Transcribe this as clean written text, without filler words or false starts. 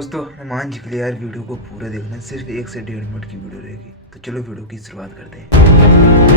दोस्तों, मान जी के लिए यार वीडियो को पूरा देखना, सिर्फ 1 से 1.5 मिनट की वीडियो रहेगी। तो चलो वीडियो की शुरुआत करते हैं।